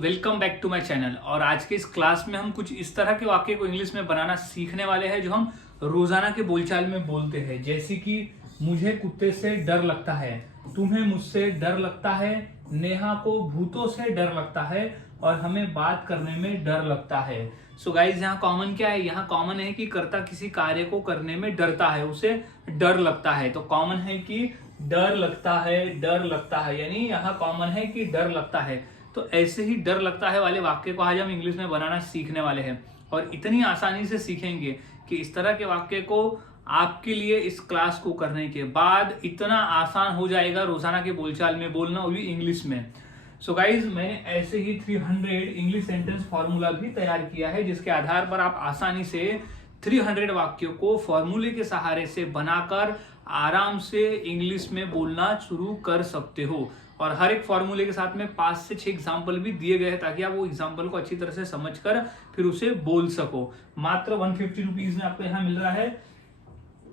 Welcome back to my channel. और आज के इस क्लास में हम कुछ इस तरह के वाक्य को इंग्लिश में बनाना सीखने वाले हैं जो हम रोजाना के बोलचाल में बोलते हैं। जैसे कि मुझे कुत्ते से डर लगता है, तुम्हें मुझसे डर लगता है, नेहा को भूतों से डर लगता है और हमें बात करने में डर लगता है। सो गाइज यहाँ कॉमन क्या है? यहाँ कॉमन है कि कर्ता किसी कार्य को करने में डरता है, उसे डर लगता है। तो कॉमन है कि डर लगता है, डर लगता है, यानी यहाँ कॉमन है कि डर लगता है। तो ऐसे ही डर लगता है वाले वाक्य को आज हम इंग्लिश में बनाना सीखने वाले हैं और इतनी आसानी से सीखेंगे कि इस तरह के वाक्य को आपके लिए इस क्लास को करने के बाद इतना आसान हो जाएगा रोजाना के बोलचाल में बोलना, वो भी इंग्लिश में। सो गाइज मैंने ऐसे ही 300 इंग्लिश सेंटेंस फॉर्मूला भी तैयार किया है जिसके आधार पर आप आसानी से 300 वाक्यों को फॉर्मूले के सहारे से बनाकर आराम से इंग्लिश में बोलना शुरू कर सकते हो। और हर एक फॉर्मूले के साथ में 5 से 6 एग्जाम्पल भी दिए गए हैं ताकि आप वो एग्जाम्पल को अच्छी तरह से समझकर फिर उसे बोल सको। मात्र 150 रुपीज में आपको यहाँ मिल रहा है।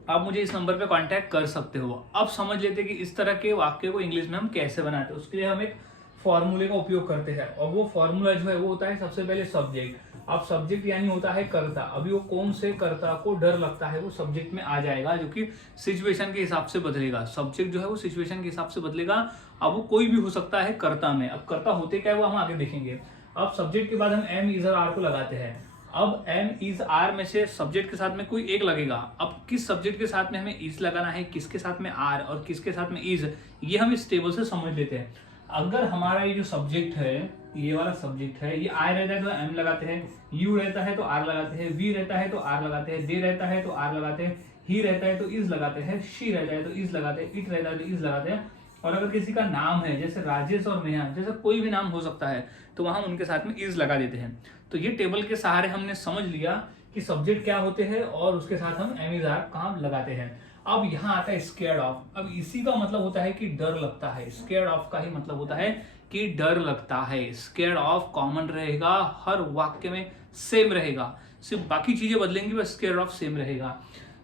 आप मुझे इस नंबर पे कांटेक्ट कर सकते हो। अब समझ लेते हैं कि इस तरह के वाक्य को इंग्लिश में हम कैसे बनाते हैं। उसके लिए हम एक फॉर्मूले का उपयोग करते हैं और वो फॉर्मूला जो है वो होता है सबसे पहले सब्जेक्ट। अब सब्जेक्ट यानी होता है कर्ता। अभी वो कौन से कर्ता को डर लगता है वो सब्जेक्ट में आ जाएगा, जो कि सिचुएशन के हिसाब से बदलेगा। सब्जेक्ट जो है वो सिचुएशन के हिसाब से बदलेगा। अब वो कोई भी हो सकता है कर्ता में। अब कर्ता होते क्या है वो हम आगे देखेंगे। अब सब्जेक्ट के बाद हम एम इज और आर को लगाते हैं। अब एम इज आर में से सब्जेक्ट के साथ में कोई एक लगेगा। अब किस सब्जेक्ट के साथ में हमें इज लगाना है, किसके साथ में आर और किसके साथ में इज, ये हम इस टेबल से समझ लेते हैं। अगर हमारा ये जो सब्जेक्ट है, ये वाला सब्जेक्ट है, ये आई रहता है तो एम लगाते हैं, यू रहता है तो आर लगाते हैं, वी रहता है तो आर लगाते हैं, दे रहता है तो आर लगाते हैं, ही रहता है तो इज लगाते हैं, शी रहता है तो इज लगाते हैं, इट रहता है तो इज लगाते हैं। और अगर किसी का नाम है जैसे राजेश और नेहा, जैसे कोई भी नाम हो सकता है, तो वहां उनके साथ में इज लगा देते हैं। तो ये टेबल के सहारे हमने समझ लिया कि सब्जेक्ट क्या होते हैं और उसके साथ हम एम इज आर कहाँ लगाते हैं। अब यहाँ आता है स्केयर्ड ऑफ। अब इसी का मतलब होता है कि डर लगता है। स्केयर्ड ऑफ का ही मतलब होता है कि डर लगता है। स्केयर्ड ऑफ कॉमन रहेगा, हर वाक्य में सेम रहेगा, सिर्फ बाकी चीजें बदलेंगी, बस स्केयर्ड ऑफ सेम रहेगा।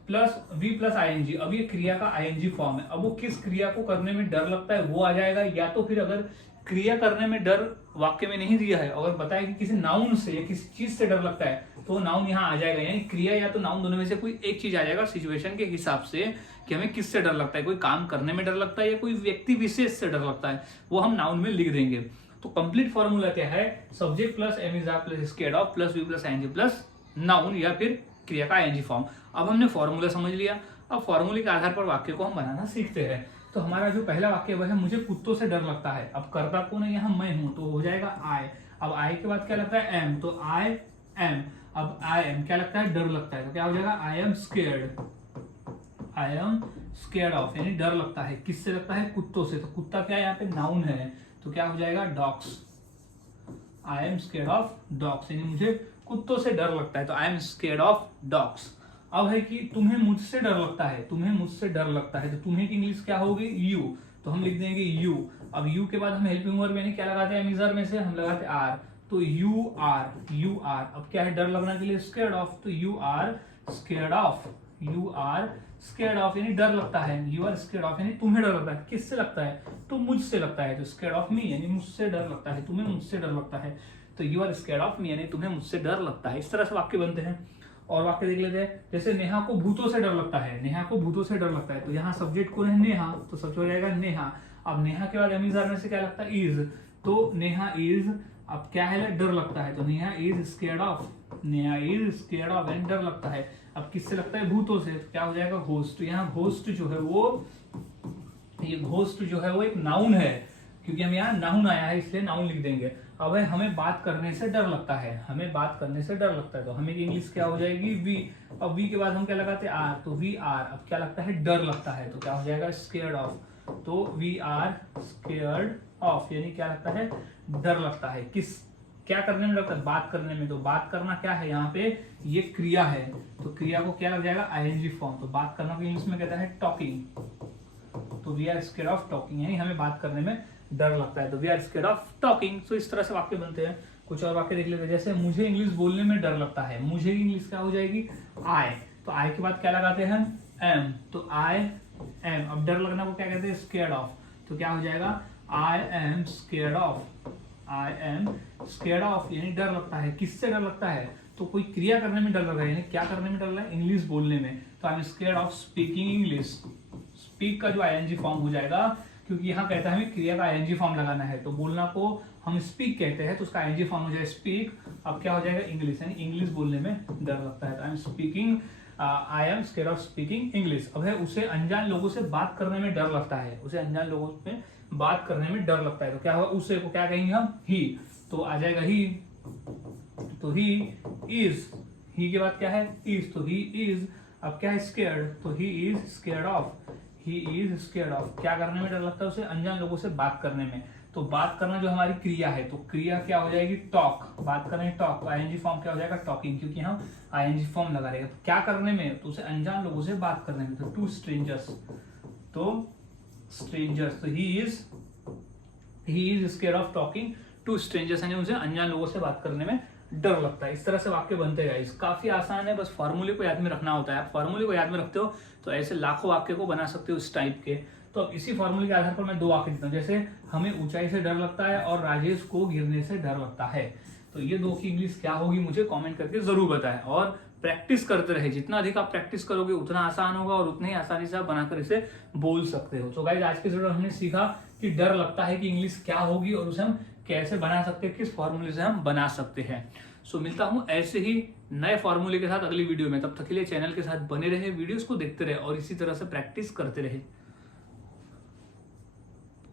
Plus V plus ING. अब ये क्रिया का आईएनजी फॉर्म है। अब वो किस क्रिया को करने में डर लगता है वो आ जाएगा, या तो फिर अगर क्रिया करने में डर वाक्य में नहीं दिया है, अगर बताया कि किसी नाउन से या किसी चीज से डर लगता है तो नाउन यहाँ आ जाएगा। यानी क्रिया या तो नाउन दोनों में से कोई एक चीज आ जाएगा सिचुएशन के हिसाब से कि हमें किससे डर लगता है। कोई काम करने में डर लगता है या कोई व्यक्ति विशेष से डर लगता है, वो हम नाउन में लिख देंगे। तो कंप्लीट फॉर्मूला क्या है? Subject plus am is are plus scared of plus V plus ING plus noun या फिर क्रिया का आईएनजी फॉर्म। अब हमने फॉर्मूला समझ लिया। अब फॉर्मूले के आधार पर वाक्य को हम बनाना सीखते हैं। तो हमारा जो पहला वाक्य वह है मुझे कुत्तों से डर लगता है। अब कर्ता कौन है? यहाँ मैं हूं, तो हो जाएगा आई। अब आई के बाद क्या लगता है? एम, तो आई एम। अब आई एम क्या लगता है? डर लगता है, तो क्या हो जाएगा? I am scared. I am scared of, यानी डर लगता है। किससे लगता है? कुत्तों से। तो कुत्ता क्या है? यहाँ पे नाउन है, तो क्या हो जाएगा? Dogs. I am scared of dogs, यानी मुझे कुत्तों से डर लगता है, तो I am scared of dogs. अब है कि तुम्हें मुझसे डर लगता है। तुम्हें मुझसे डर लगता है, तो तुम्हें की इंग्लिश क्या होगी? यू। तो हम लिख देंगे यू। अब यू के बाद हम हेल्पिंग वर्ब यानी क्या लगाते हैं? एम में से हम लगाते आर, तो यू आर। यू आर अब क्या है? डर लगना के लिए स्केयर्ड ऑफ, तो you are scared of. You are scared of यानी डर लगता है। यू आर स्केयर्ड ऑफ यानी तुम्हें डर लगता है। किससे लगता है? तो मुझसे लगता है। तो स्केयर्ड ऑफ मी यानी मुझसे डर लगता है, तुम्हें मुझसे डर लगता है। तो you are scared of me यानी तुम्हें मुझसे डर लगता है। इस तरह से वाक्य बनते हैं। और वाक्य देख लेते हैं। जैसे नेहा को भूतों से डर लगता है। नेहा को भूतों से डर लगता है, तो यहाँ सब्जेक्ट कौन है? नेहा, तो सबसे हो जाएगा नेहा। अब नेहा के बाद एम इज आर में से क्या लगता है? इज, तो नेहा इज। अब क्या है? डर लगता है, तो Neha is scared of. Neha is scared of यानी डर लगता है। अब किससे लगता है? भूतों से, तो क्या हो जाएगा? घोस्ट। यहाँ घोस्ट जो है वो, ये घोस्ट जो है वो एक नाउन है, क्योंकि हम यहाँ नाउन आया है इसलिए नाउन लिख देंगे। अब है हमें बात करने से डर लगता है। हमें बात करने से डर लगता है, तो हमें इंग्लिश क्या हो जाएगी? वी। अब वी के बाद हम क्या लगाते हैं? आर, तो वी आर। अब क्या लगता है? डर लगता है, तो क्या हो जाएगा? Scared of. तो वी आर स्केयर्ड ऑफ यानी क्या लगता है? डर लगता है। किस क्या करने में लगता है? बात करने में। तो बात करना क्या है? यहाँ पे ये क्रिया है, तो क्रिया को क्या लग जाएगा? ING form. तो बात करना को इंग्लिश में कहता है टॉकिंग। तो we are scared of talking यानी हमें बात करने में डर लगता है, तो we are scared of talking. तो इस तरह से वाक्य बनते हैं। कुछ और वाक्य देख लेते हैं। जैसे मुझे इंग्लिश बोलने में डर लगता है। मुझे इंग्लिश क्या हो जाएगी? आई। तो आई के बाद क्या लगाते हैं? एम, तो आई एम। अब डर लगना को क्या कहते हैं? Scared of. तो क्या हो जाएगा? I am scared of. I am scared of, यानी डर लगता है। किससे डर लगता है? तो कोई क्रिया करने में डर लग रहा है, यानी क्या करने में डर लग रहा है? इंग्लिश बोलने में। तो I am scared of speaking English. Speak का जो आईएनजी फॉर्म हो जाएगा, क्योंकि यहाँ कहता है हमें क्रिया का आईएनजी फॉर्म लगाना है, तो बोलना को हम स्पीक कहते हैं, तो उसका आईएनजी फॉर्म हो जाएगा स्पीक। अब क्या हो जाएगा? इंग्लिश, यानी इंग्लिश बोलने में डर लगता है। तो I am speaking, I am scared of speaking English. अब है उसे अनजान लोगों से बात करने में डर लगता है, उसे अनजान लोगों में बात करने में डर लगता है। तो क्या होगा? उसे को क्या कहेंगे हम? ही। तो आ जाएगा ही। तो ही इज, ही के बाद क्या है? इज, तो ही इज। अब क्या है? स्केयर्ड, तो he is scared of, he is scared of. क्या करने में डर लगता है? उसे अनजान लोगों से बात करने में। तो बात करना जो हमारी क्रिया है, तो क्रिया क्या हो जाएगी? टॉक। बात करें टॉक, आईएनजी फॉर्म क्या हो जाएगा? टॉकिंग, क्योंकि हम आईएनजी फॉर्म लगा रहेगा। तो क्या करने में? तो उसे अनजान लोगों से बात करने में। तो टू स्ट्रेंजर्स, तो स्ट्रेंजर्स, तो he is scare of talking to strangers, यानी उसे अनजान लोगों से बात करने में डर लगता है। इस तरह से वाक्य बनते गाइस, काफी आसान है, बस फॉर्मूले को याद में रखना होता है। आप फॉर्मूले को याद में रखते हो तो ऐसे लाखों वाक्य को बना सकते हो इस टाइप के। तो अब इसी फॉर्मूले के आधार पर मैं 2 वाक्य देता हूँ, जैसे हमें ऊंचाई से डर लगता है और राजेश को गिरने से डर लगता है। तो ये 2 की इंग्लिश क्या होगी मुझे कमेंट करके जरूर बताएं, और प्रैक्टिस करते रहे। जितना अधिक आप प्रैक्टिस करोगे उतना आसान होगा, और उतनी ही आसानी से आप बनाकर इसे बोल सकते हो। तो गाइस आज के वीडियो में हमने सीखा कि डर लगता है कि इंग्लिश क्या होगी और उसे हम कैसे बना सकते हैं, किस फॉर्मूले से हम बना सकते हैं। सो मिलता हूं ऐसे ही नए फॉर्मूले के साथ अगली वीडियो में। तब तक के लिए चैनल के साथ बने रहे, वीडियोस को देखते रहे और इसी तरह से प्रैक्टिस करते रहे।